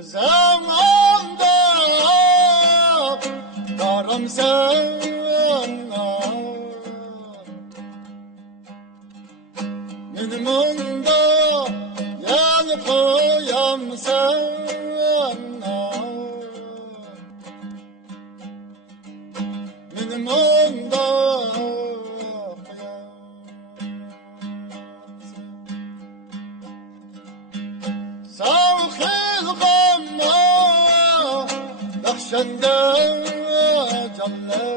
Zamanda karamsar benim onda yan koyamsan benim onda Şende canlar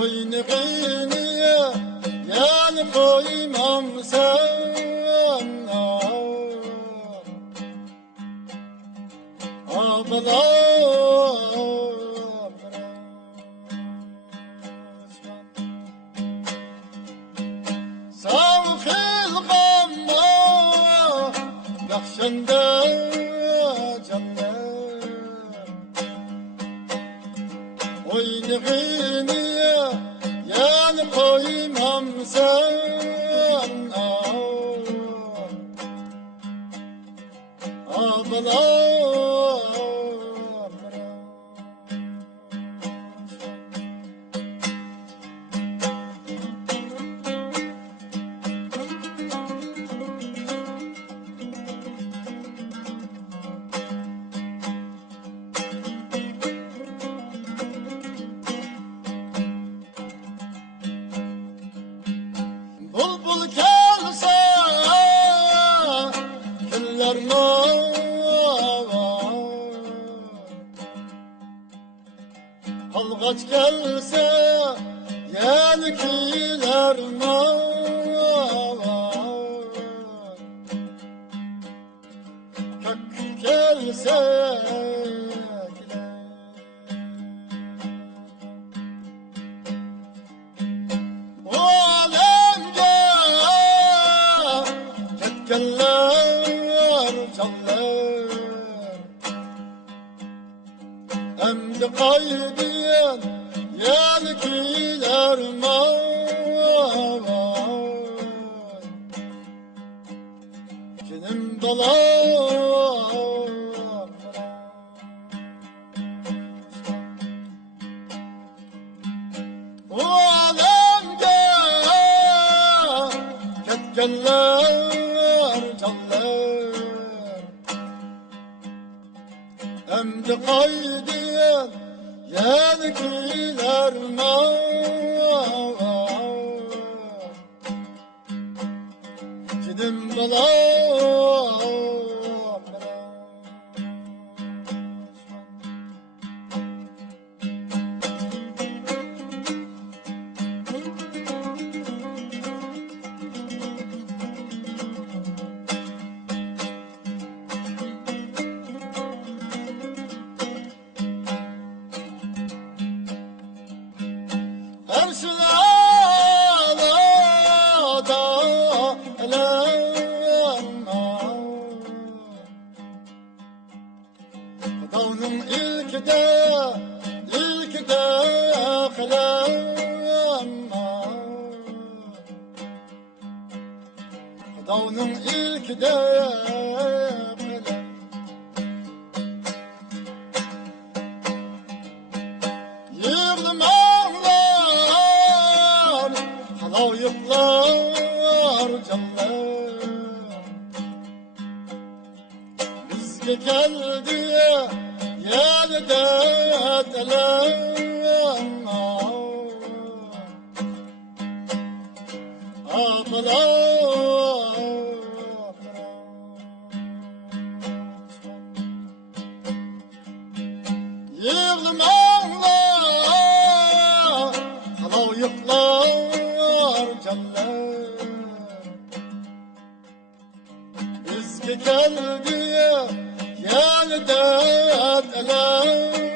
oyunu kıyniye yani koymam sen abalar sağ kılgama yakşende oynayınıya yan koymam sen abalar Bulbul gelse güller Halgaç gelse yelkiler Kök gelse Ketkenler canlar Emdi kaydiyen yelkiler Kinim dalar O alemde ketkenler canlar Emdi kaydiyen yelkiler Kidim dalar Her sılada elem Dağının ilkide kılem Dağının ilkide kılem Yığdım ağlar halayıklar canlar Bizge geldi yerde telem Ağlar Yığdım ağlar halayıklar canlar Bizge geldi yerde telem